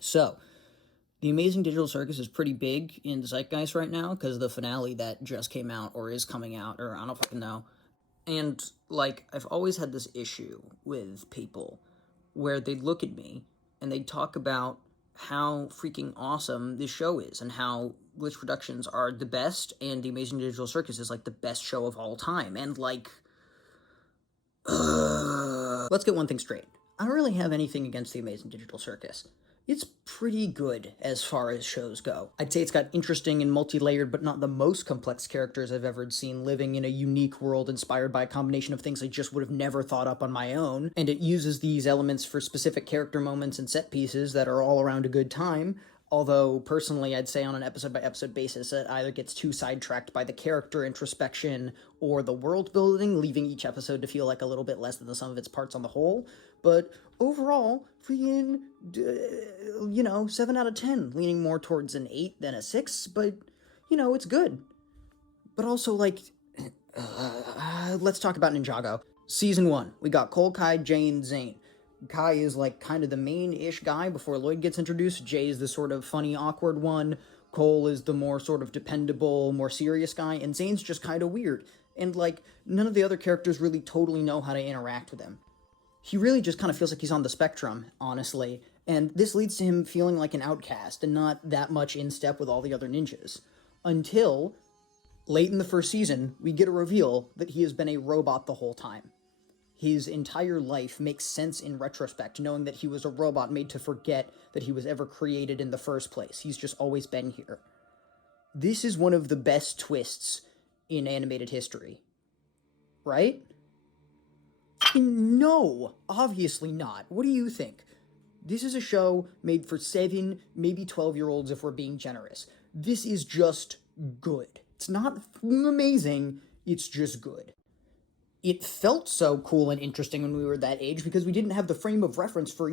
So, The Amazing Digital Circus is pretty big in the zeitgeist right now because of the finale that just came out or is coming out, or I don't fucking know. And, like, I've always had this issue with people where they'd look at me and they'd talk about how freaking awesome this show is and how Glitch Productions are the best and The Amazing Digital Circus is, like, the best show of all time. And, like, let's get one thing straight. I don't really have anything against The Amazing Digital Circus. It's pretty good as far as shows go. I'd say it's got interesting and multi-layered but not the most complex characters I've ever seen living in a unique world inspired by a combination of things I just would have never thought up on my own, and it uses these elements for specific character moments and set pieces that are all around a good time. Although, personally, I'd say on an episode-by-episode basis, it either gets too sidetracked by the character introspection or the world-building, leaving each episode to feel like a little bit less than the sum of its parts on the whole. But overall, freaking, 7 out of 10, leaning more towards an 8 than a 6, but, it's good. But also, let's talk about Ninjago. Season 1, we got Cole, Kai, Jay, and Zane. Kai is, kind of the main-ish guy before Lloyd gets introduced. Jay is the sort of funny, awkward one. Cole is the more sort of dependable, more serious guy. And Zane's just kind of weird. And, none of the other characters really totally know how to interact with him. He really just kind of feels like he's on the spectrum, honestly. And this leads to him feeling like an outcast and not that much in step with all the other ninjas. Until, late in the first season, we get a reveal that he has been a robot the whole time. His entire life makes sense in retrospect, knowing that he was a robot made to forget that he was ever created in the first place. He's just always been here. This is one of the best twists in animated history. Right? No, obviously not. What do you think? This is a show made for 7, maybe 12-year-olds if we're being generous. This is just good. It's not amazing, it's just good. It felt so cool and interesting when we were that age because we didn't have the frame of reference for,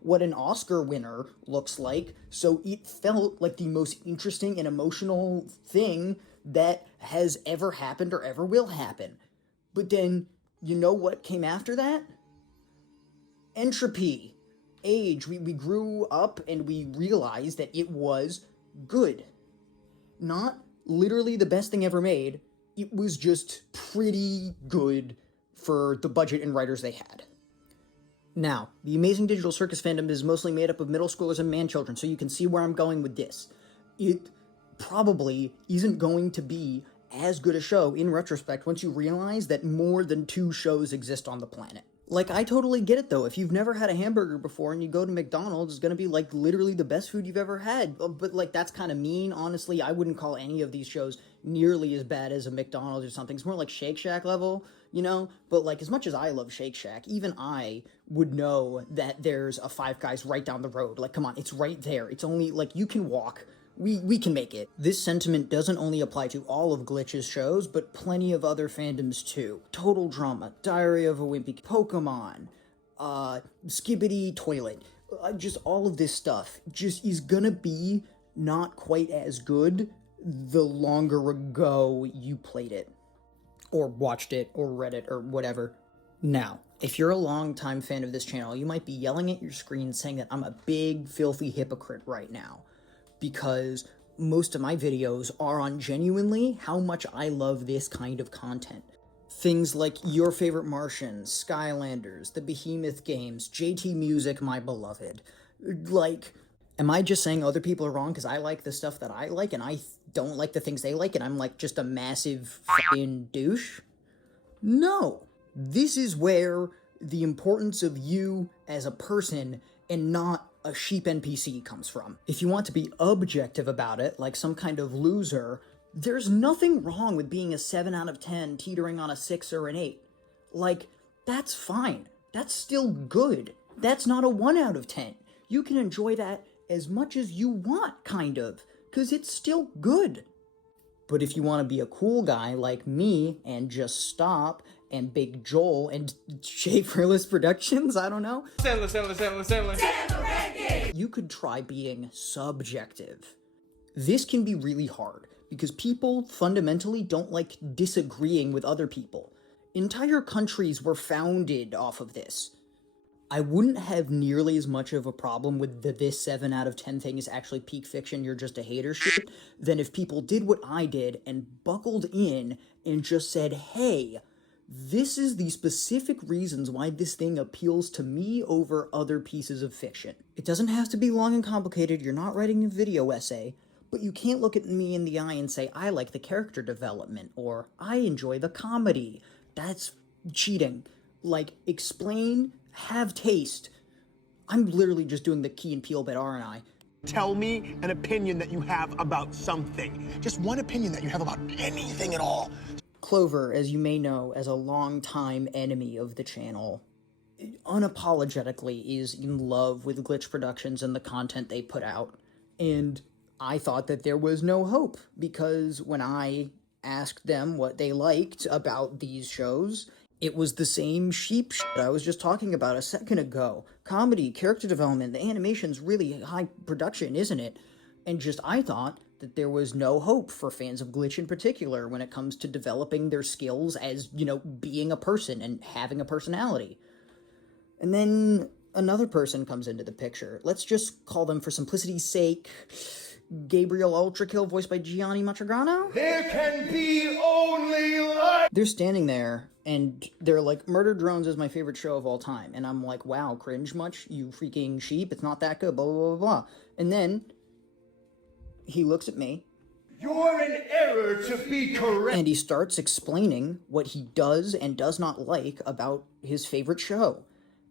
what an Oscar winner looks like. So it felt like the most interesting and emotional thing that has ever happened or ever will happen. But then, you know what came after that? Entropy. Age. We grew up and we realized that it was good. Not literally the best thing ever made. It was just pretty good for the budget and writers they had. Now, the Amazing Digital Circus fandom is mostly made up of middle schoolers and man-children, so you can see where I'm going with this. It probably isn't going to be as good a show in retrospect once you realize that more than 2 shows exist on the planet. I totally get it, though. If you've never had a hamburger before and you go to McDonald's, it's gonna be, literally the best food you've ever had. But, that's kind of mean, honestly. I wouldn't call any of these shows nearly as bad as a McDonald's or something. It's more like Shake Shack level, But, as much as I love Shake Shack, even I would know that there's a Five Guys right down the road. Come on, it's right there. It's only, you can walk. We can make it. This sentiment doesn't only apply to all of Glitch's shows, but plenty of other fandoms too. Total Drama, Diary of a Wimpy, Pokemon, Skibbity Toilet, just all of this stuff just is gonna be not quite as good the longer ago you played it, or watched it, or read it, or whatever. Now, if you're a longtime fan of this channel, you might be yelling at your screen saying that I'm a big, filthy hypocrite right now. Because most of my videos are on genuinely how much I love this kind of content. Things like Your Favorite Martians, Skylanders, the Behemoth games, JT Music, my beloved. Am I just saying other people are wrong because I like the stuff that I like and I don't like the things they like and I'm just a massive fucking douche? No. This is where the importance of you as a person and not a sheep NPC comes from. If you want to be objective about it, like some kind of loser, there's nothing wrong with being a 7 out of 10 teetering on a 6 or an 8. That's fine. That's still good. That's not a 1 out of 10. You can enjoy that as much as you want, kind of, because it's still good. But if you want to be a cool guy like me and just stop and Big Joel and Shaperless Productions, I don't know. You could try being subjective. This can be really hard because people fundamentally don't like disagreeing with other people. Entire countries were founded off of this. I wouldn't have nearly as much of a problem with this 7 out of 10 thing is actually peak fiction, you're just a hater shit, than if people did what I did and buckled in and just said, hey, this is the specific reasons why this thing appeals to me over other pieces of fiction. It doesn't have to be long and complicated, you're not writing a video essay, but you can't look at me in the eye and say, I like the character development, or I enjoy the comedy. That's cheating. Like, explain, have taste. I'm literally just doing the Key and Peele bit, aren't I? Tell me an opinion that you have about something. Just one opinion that you have about anything at all. Clover, as you may know, as a longtime enemy of the channel, unapologetically is in love with Glitch Productions and the content they put out. And I thought that there was no hope, because when I asked them what they liked about these shows, it was the same sheep shit I was just talking about a second ago. Comedy, character development, the animation's really high production, isn't it? And just I thought that there was no hope for fans of Glitch in particular when it comes to developing their skills as, you know, being a person and having a personality. And then another person comes into the picture. Let's just call them, for simplicity's sake, Gabriel ULTRAKILL, voiced by Gianni Matragano? There can be only light! They're standing there, and they're like, Murder Drones is my favorite show of all time. And I'm like, wow, cringe much? You freaking sheep, it's not that good, blah, blah, blah, blah. And then he looks at me. You're in error to be correct. And he starts explaining what he does and does not like about his favorite show.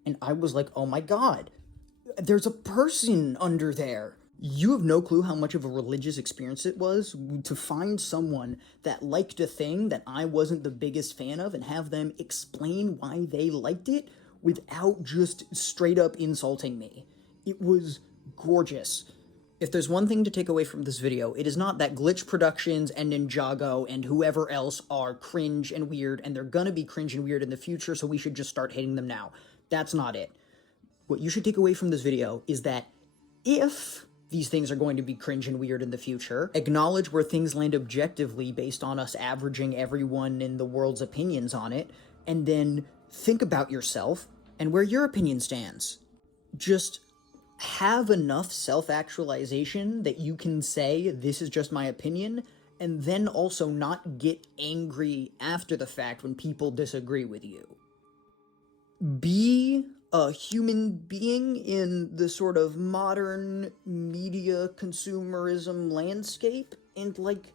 And I was like, oh my god, there's a person under there. You have no clue how much of a religious experience it was to find someone that liked a thing that I wasn't the biggest fan of and have them explain why they liked it without just straight up insulting me. It was gorgeous. If there's one thing to take away from this video, it is not that Glitch Productions and Ninjago and whoever else are cringe and weird, and they're gonna be cringe and weird in the future, so we should just start hating them now. That's not it. What you should take away from this video is that if these things are going to be cringe and weird in the future, acknowledge where things land objectively based on us averaging everyone in the world's opinions on it, and then think about yourself and where your opinion stands. Just have enough self-actualization that you can say, this is just my opinion, and then also not get angry after the fact when people disagree with you. Be a human being in the sort of modern media consumerism landscape, and, like,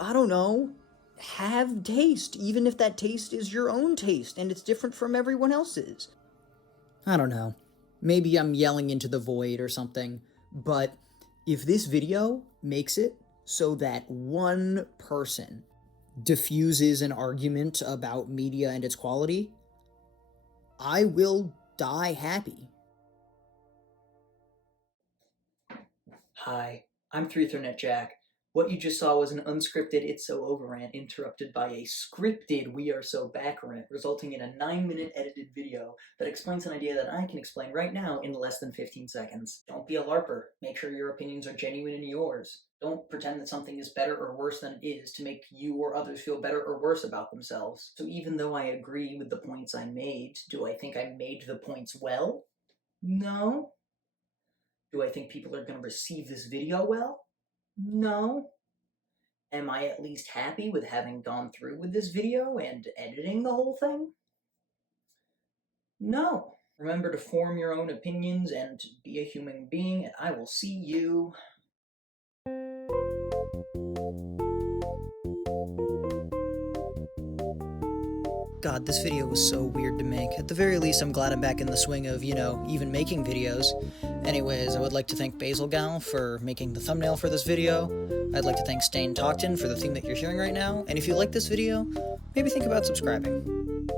I don't know, have taste, even if that taste is your own taste and it's different from everyone else's. I don't know. Maybe I'm yelling into the void or something, but if this video makes it so that one person diffuses an argument about media and its quality, I will die happy. Hi, I'm 3thernet Jak. What you just saw was an unscripted It's So Over rant interrupted by a scripted We Are So Back rant, resulting in a 9-minute edited video that explains an idea that I can explain right now in less than 15 seconds. Don't be a larper. Make sure your opinions are genuine and yours. Don't pretend that something is better or worse than it is to make you or others feel better or worse about themselves. So even though I agree with the points I made, do I think I made the points well? No. Do I think people are going to receive this video well? No. Am I at least happy with having gone through with this video and editing the whole thing? No. Remember to form your own opinions and be a human being, and I will see you. God, this video was so weird to make. At the very least, I'm glad I'm back in the swing of, you know, even making videos. Anyways, I would like to thank Basil Gal for making the thumbnail for this video. I'd like to thank Stain Talkton for the theme that you're hearing right now. And if you like this video, maybe think about subscribing.